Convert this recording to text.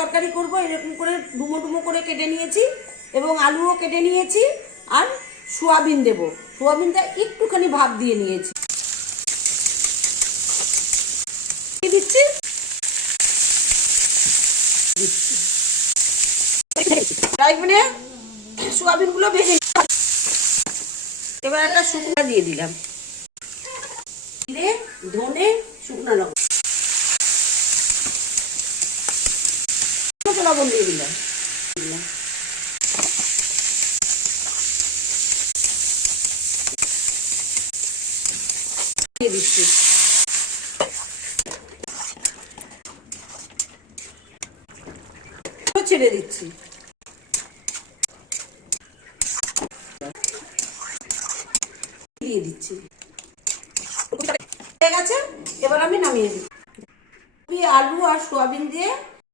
তরকারি করব এরকম করে ডুমো ডুমো করে কেটে নিয়েছি এবং আলুও কেটে নিয়েছি আর সোয়াবিন দেব। সোয়াবিনটা একটুখানি ভাপ দিয়ে নিয়েছি। দিচ্ছি ফ্রাই প্যানে সোয়াবিনগুলো ভেজে, এবার একটা শুকনো দিয়ে দিলাম, জিরে ধনে শুকনো লবণ দিয়ে দিলাম, দিয়ে দিচ্ছি ছেড়ে দিচ্ছি, দিয়ে দিচ্ছি, হয়ে গেছে। এবার আমি নামিয়ে দিচ্ছি। আলু আর সোয়াবিন দিয়ে